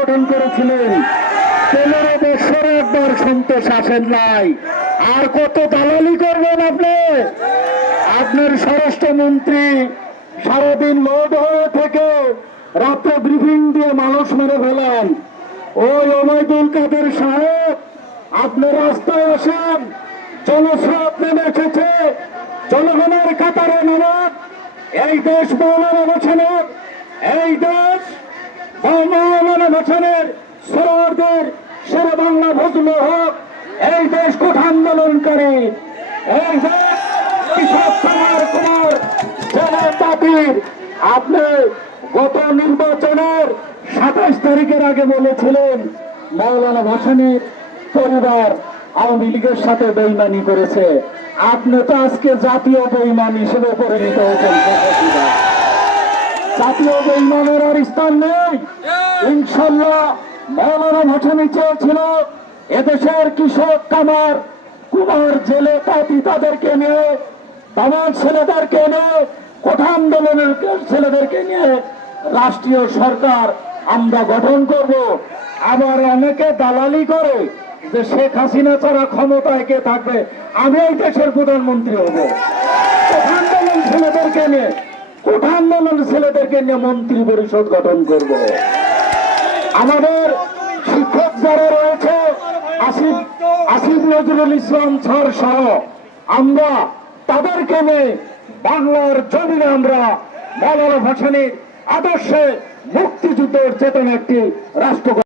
গঠন করেছিলেন। পনেরো বছর একবার সন্তোষ আসেন নাই। আর কত দালালি করবেন আপনি? আপনার স্বরাষ্ট্রমন্ত্রী সারাদিন লোড হয়ে থেকে রাত্রে ব্রিফিং দিয়ে মানুষ মেরে ফেলেন। ওই ওমাইদুল কাদের সাহেব, আপনি রাস্তায় আসেন জনস্রোত নেমে এসেছে। জনগণের কাতারে নামাজ এই দেশ মৌলানা হোসেনের, এই দেশ হোসেনের সরোয়ারদের শেরে বাংলা ফজল হক, এই দেশ কোঠ আন্দোলন করে। এই আপনি গত নির্বাচনের সাতাশ তারিখের আগে বলেছিলেন, মৌলানা হোসেনের পরিবার আওয়ামী লীগের সাথে বেইমানি করেছে। আপনি তো আজকে জাতীয় বেইমান হিসেবে পরিণত হয়েছেন। জাতীয় বেইমানের আর স্থান নেই। ইনশাল্লাহ মৌলানা ভাসানি চেয়েছিল এদেশের কৃষক কামার কুমার জেলে তাঁতি তাদেরকে নিয়ে তামার ছেলেদেরকে নিয়ে কোঠা আন্দোলনের ছেলেদেরকে নিয়ে রাষ্ট্রীয় সরকার আমরা গঠন করব। আবার অনেকে দালালি করে যে শেখ হাসিনা ছাড়া ক্ষমতায় কে থাকবে? আমি এই দেশের প্রধানমন্ত্রী হব। কোঠা আন্দোলন ছেলেদেরকে নিয়ে কোঠা আন্দোলন ছেলেদেরকে নিয়ে মন্ত্রী পরিষদ গঠন করব। আমাদের শিক্ষক যারা রয়েছে, আসিফ আসিফ নজরুল ইসলাম স্যার সহ আমরা তাদেরকে নিয়ে বাংলার জমিনে আমরা মৌলানা ভাসানির আদর্শে মুক্তিযুদ্ধের চেতনা একটি রাষ্ট্র